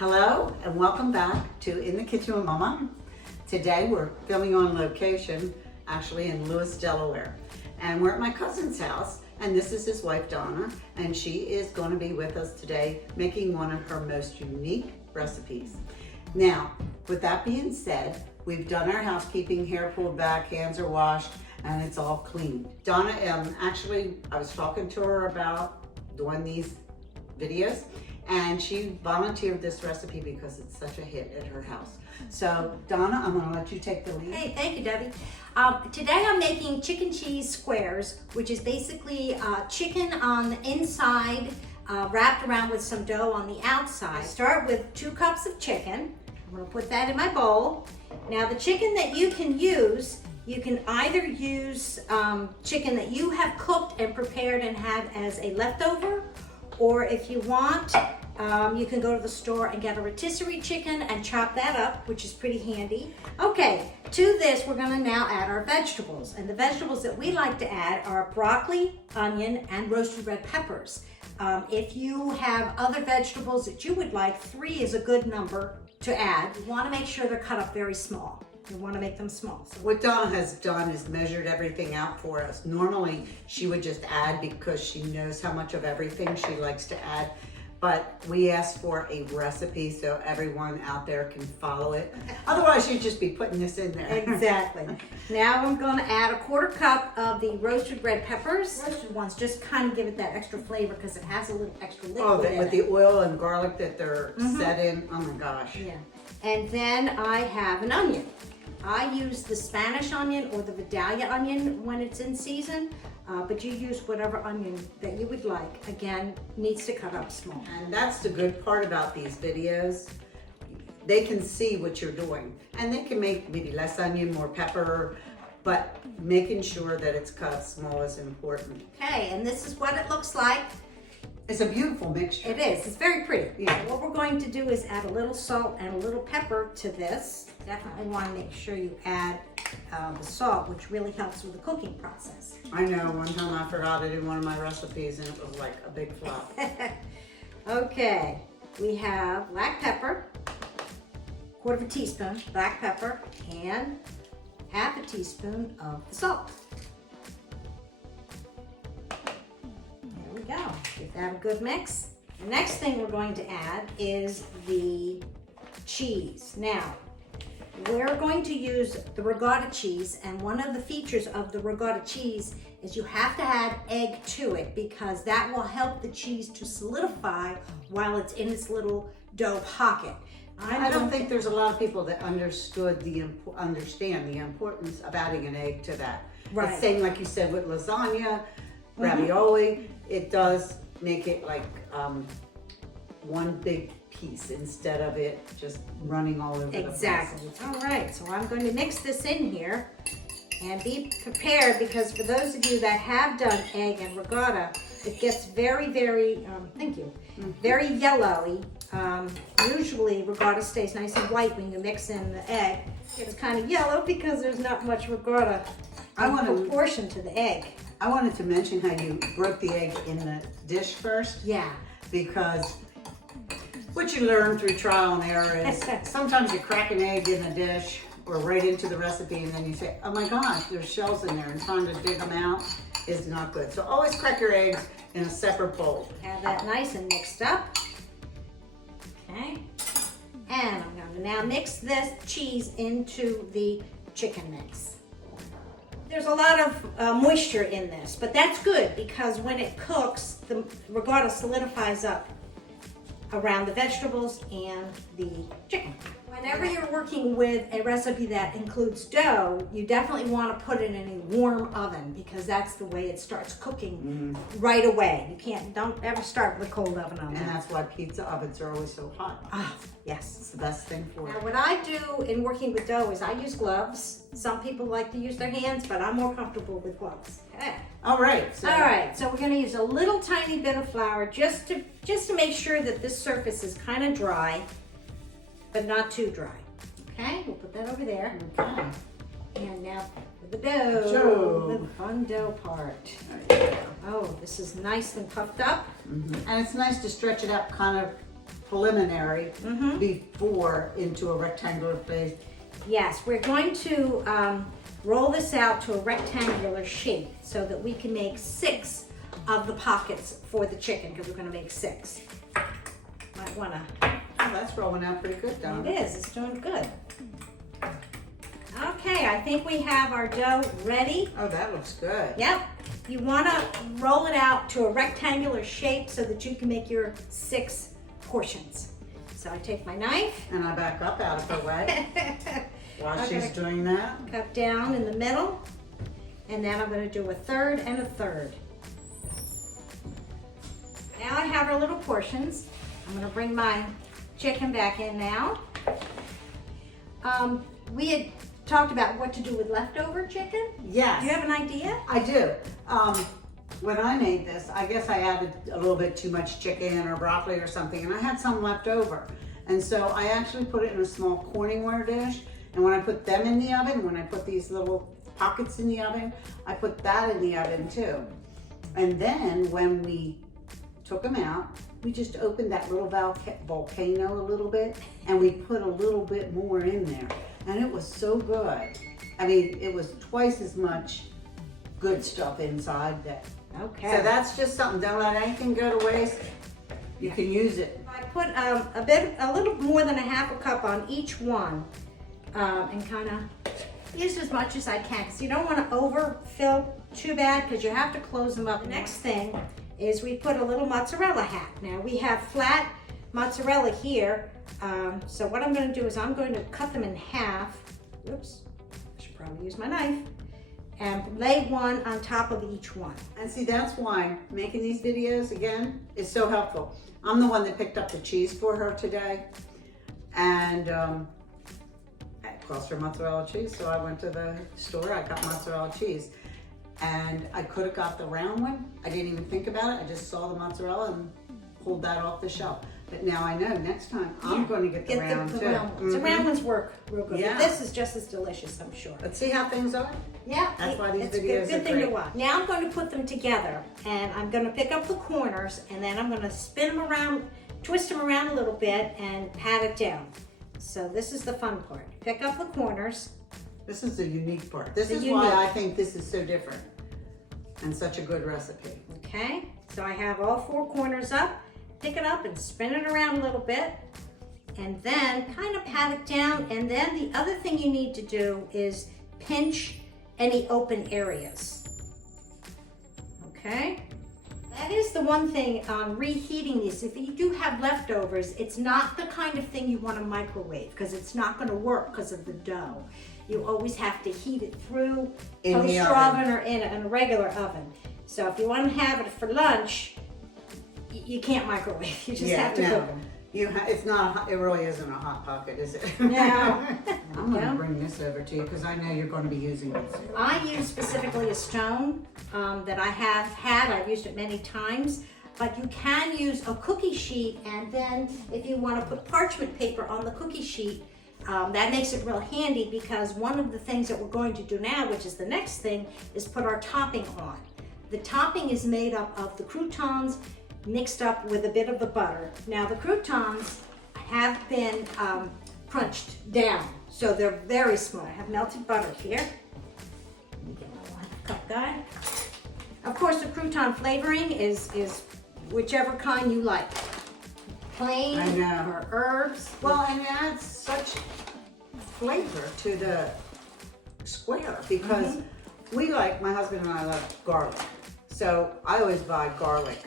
Hello and welcome back to In the Kitchen with Mama. Today we're filming on location, actually in Lewis, Delaware. And we're at my cousin's house, and this is his wife Donna, and she is going to be with us today making one of her most unique recipes. Now, with that being said, we've done our housekeeping, hair pulled back, hands are washed, and it's all clean. Donna, actually, I was talking to her about doing these videos, and she volunteered this recipe because it's such a hit at her house. So, Donna, I'm gonna let you take the lead. Hey, thank you, Debbie. Today I'm making chicken cheese squares, which is basically chicken on the inside, wrapped around with some dough on the outside. Start with 2 cups of chicken. I'm gonna put that in my bowl. Now the chicken that you can either use chicken that you have cooked and prepared and have as a leftover, or if you want, you can go to the store and get a rotisserie chicken and chop that up, which is pretty handy. Okay, to this we're gonna now add our vegetables. And the vegetables that we like to add are broccoli, onion, and roasted red peppers. If you have other vegetables that you would like, 3 is a good number to add. You wanna make sure they're cut up very small. You wanna make them small. So what Donna has done is measured everything out for us. Normally, she would just add because she knows how much of everything she likes to add. But we asked for a recipe so everyone out there can follow it. Otherwise, you'd just be putting this in there. Exactly. Now I'm going to add a 1/4 cup of the roasted red peppers. Roasted ones just kind of give it that extra flavor because it has a little extra liquid in with it. the oil and garlic that they're set in. Oh my gosh. Yeah. And then I have an onion. I use the Spanish onion or the Vidalia onion when it's in season. But you use whatever onion that you would like. Again, needs to cut up small. And that's the good part about these videos. They can see what you're doing. And they can make maybe less onion, more pepper, but making sure that it's cut small is important. Okay, and this is what it looks like. It's a beautiful mixture. It is, it's very pretty. Yeah. So what we're going to do is add a little salt and a little pepper to this. Definitely want to make sure you add the salt, which really helps with the cooking process. I know, one time I forgot it in one of my recipes and it was like a big flop. Okay, we have black pepper, 1/4 teaspoon black pepper, and 1/2 teaspoon of the salt. There we go. Give that a good mix. The next thing we're going to add is the cheese. Now, we're going to use the ricotta cheese, and one of the features of the ricotta cheese is you have to add egg to it because that will help the cheese to solidify while it's in its little dough pocket. I don't think there's a lot of people that understand the importance of adding an egg to that. Right. It's same like you said with lasagna, ravioli. It does make it like one big piece instead of it just running all over the place. Exactly. All right, so I'm going to mix this in here and be prepared because for those of you that have done egg and ricotta, it gets very, very, very yellowy. Usually ricotta stays nice and white when you mix in the egg. It's kind of yellow because there's not much ricotta in proportion to the egg. I wanted to mention how you broke the egg in the dish first. Yeah. Because what you learn through trial and error is sometimes you crack an egg in a dish or right into the recipe and then you say, oh my gosh, there's shells in there, and trying to dig them out is not good. So always crack your eggs in a separate bowl. Have that nice and mixed up. Okay. And I'm going to now mix this cheese into the chicken mix. There's a lot of moisture in this, but that's good because when it cooks, the ricotta solidifies up around the vegetables and the chicken. Whenever you're working with a recipe that includes dough, you definitely want to put it in a warm oven because that's the way it starts cooking right away. Don't ever start with a cold oven on that. And that's why pizza ovens are always so hot. Ah, yes. It's the best thing for it. Now what I do in working with dough is I use gloves. Some people like to use their hands, but I'm more comfortable with gloves. Okay. All right. So we're going to use a little tiny bit of flour just to make sure that this surface is kind of dry, but not too dry. Okay, we'll put that over there. Okay. And now for the dough, the fun dough part. There you go. Oh, this is nice and puffed up. And it's nice to stretch it out kind of preliminary before into a rectangular place. Yes, we're going to roll this out to a rectangular shape so that we can make 6 of the pockets for the chicken, because we're going to make 6. Might want to. Oh, that's rolling out pretty good, Donna. It is. It's doing good. Okay, I think we have our dough ready. Oh, that looks good. Yep. You want to roll it out to a rectangular shape so that you can make your 6 portions. So I take my knife. And I back up out of her way while Okay. she's doing that. Cut down in the middle. And then I'm going to do a third and a third. Now I have our little portions. I'm going to bring my chicken back in now. We had talked about what to do with leftover chicken. Yes. Do you have an idea? I do. When I made this, I guess I added a little bit too much chicken or broccoli or something, and I had some left over. And so I actually put it in a small Corningware dish, and when I put them in the oven, when I put these little pockets in the oven, I put that in the oven too. And then when we took them out, we just opened that little volcano a little bit, and we put a little bit more in there. And it was so good. I mean, it was twice as much good stuff inside that. Okay. So that's just something, don't let anything go to waste. You can use it. I put a little more than a half a cup on each one, and kind of use as much as I can, because you don't want to overfill too bad, because you have to close them up. The next thing is we put a little mozzarella hat. Now we have flat mozzarella here, so what I'm going to do is I'm going to cut them in half. Oops, I should probably use my knife. And lay one on top of each one. And see, that's why making these videos again is so helpful. I'm the one that picked up the cheese for her today, and it cost her mozzarella cheese, so I went to the store, I got mozzarella cheese. And I could have got the round one. I didn't even think about it. I just saw the mozzarella and pulled that off the shelf. But now I know next time I'm going to get the round too. Round ones. The round ones work real good. Yeah. But this is just as delicious, I'm sure. Let's see how things are. Yeah, That's why these it's a videos good are thing to great. watch. Now I'm going to put them together, and I'm going to pick up the corners, and then I'm going to spin them around, twist them around a little bit, and pat it down. So this is the fun part. Pick up the corners. This is the unique part. This The is unique. why I think this is so different and such a good recipe. Okay, so I have all 4 corners up. Pick it up and spin it around a little bit, and then kind of pat it down. And then the other thing you need to do is pinch any open areas. Okay, that is the one thing on reheating these. If you do have leftovers, it's not the kind of thing you want to microwave, because it's not going to work because of the dough. You always have to heat it through In the toaster oven. oven or in a regular oven. So if you want to have it for lunch, you can't microwave. You just have to cook them. It's not. It really isn't a hot pocket, is it? No. I'm going No. to bring this over to you because I know you're going to be using this. I use specifically a stone that I have had. I've used it many times. But you can use a cookie sheet, and then if you want to put parchment paper on the cookie sheet, that makes it real handy, because one of the things that we're going to do now, which is the next thing, is put our topping on. The topping is made up of the croutons mixed up with a bit of the butter. Now the croutons have been crunched down, so they're very small. I have melted butter here. Let me get my 1/2 cup guy. Of course, the crouton flavoring is whichever kind you like. Plain I know. or herbs. Well, and it adds such flavor to the square because my husband and I love garlic. So I always buy garlic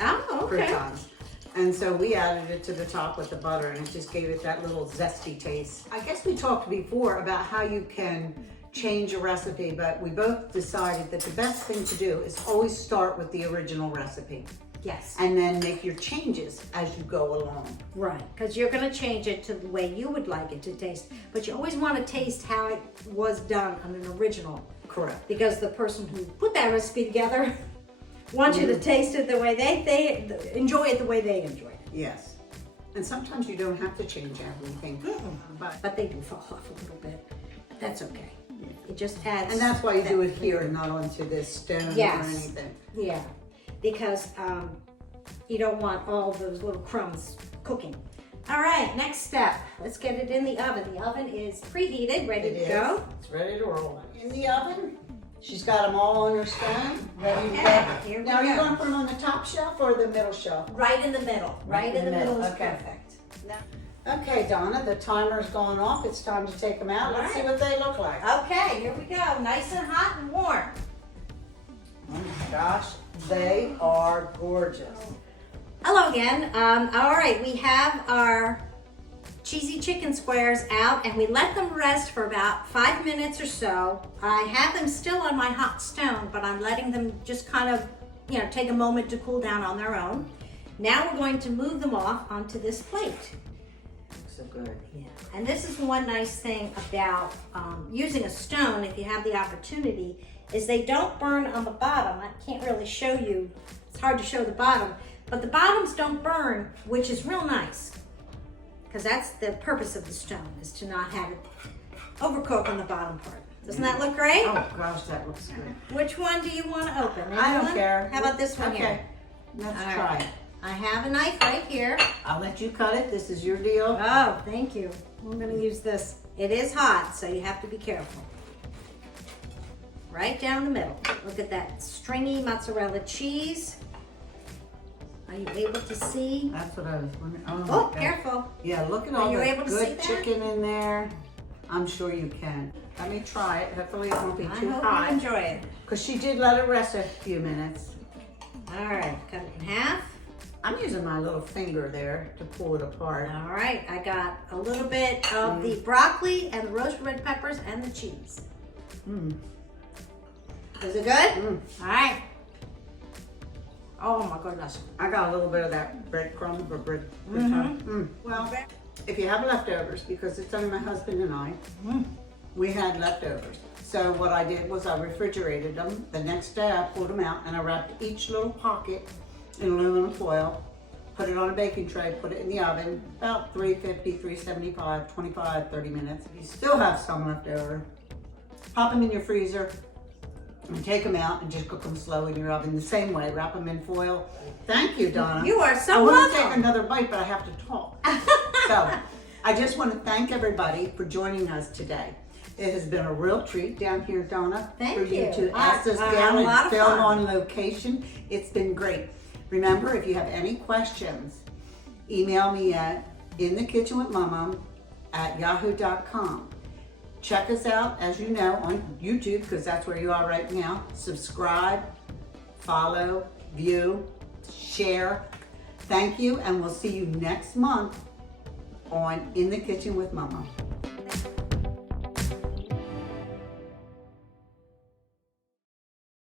Oh, okay. croutons. And so we added it to the top with the butter, and it just gave it that little zesty taste. I guess we talked before about how you can change a recipe, but we both decided that the best thing to do is always start with the original recipe Yes. and then make your changes as you go along. Right, because you're going to change it to the way you would like it to taste. But you always want to taste how it was done on an original, Correct. because the person who put that recipe together wants you to taste it the way they enjoy it the way they enjoy it. Yes. And sometimes you don't have to change everything. But they do fall off a little bit. But that's okay. It just adds. And that's why you do it here and not onto this stone Yes. or anything. Yeah, because you don't want all those little crumbs cooking. All right, next step. Let's get it in the oven. The oven is preheated, ready to go. It's ready to roll. In the oven. She's got them all on her stone, ready to Okay, go. here we Now, are you go. going to put them on the top shelf or the middle shelf? Right in the middle. Right in the middle is okay. perfect. Okay, Donna, the timer's gone off. It's time to take them out. All Let's see right. what they look like. Okay, here we go. Nice and hot and warm. Oh my gosh, they are gorgeous. Hello again. All right, we have our cheesy chicken squares out and we let them rest for about 5 minutes or so. I have them still on my hot stone, but I'm letting them just kind of, take a moment to cool down on their own. Now we're going to move them off onto this plate. Looks so good. Yeah. And this is one nice thing about using a stone, if you have the opportunity, is they don't burn on the bottom. I can't really show you. It's hard to show the bottom, but the bottoms don't burn, which is real nice. Because that's the purpose of the stone, is to not have it overcook on the bottom part. Doesn't that look great? Oh gosh, that looks good. Which one do you want to open? I don't Anyone? care. How about this one okay. here? Let's All try right. it. I have a knife right here. I'll let you cut it. This is your deal. Oh, thank you. I'm gonna use this. It is hot, so you have to be careful. Right down the middle. Look at that stringy mozzarella cheese. Are you able to see? That's what I was wondering. Oh, my Oh, gosh. careful. Yeah, look at Are all you the able to see good that? chicken in there. I'm sure you can. Let me try it. Hopefully it won't be I too hope hot. you enjoy it. Because she did let it rest a few minutes. All right, cut it in half. I'm using my little finger there to pull it apart. All right, I got a little bit of the broccoli and the roasted red peppers and the cheese. Mm. Is it good? Mm. All right. Oh my goodness. I got a little bit of that breadcrumb or bread. Well, if you have leftovers, because it's only my husband and I, we had leftovers. So what I did was I refrigerated them. The next day I pulled them out and I wrapped each little pocket in aluminum foil, put it on a baking tray, put it in the oven, about 350, 375, 25, 30 minutes. If you still have some left over, pop them in your freezer and take them out and just cook them slow in your oven the same way. Wrap them in foil. Thank you, Donna. You are I so want to take welcome. another bite, but I have to talk. So I just want to thank everybody for joining us today. It has been a real treat down here, Donna, Thank for you you. to ask us I down had a lot and of film fun. on location. It's been great. Remember, if you have any questions, email me at inthekitchenwithmama@yahoo.com. Check us out, as you know, on YouTube, because that's where you are right now. Subscribe, follow, view, share. Thank you, and we'll see you next month on In the Kitchen with Mama.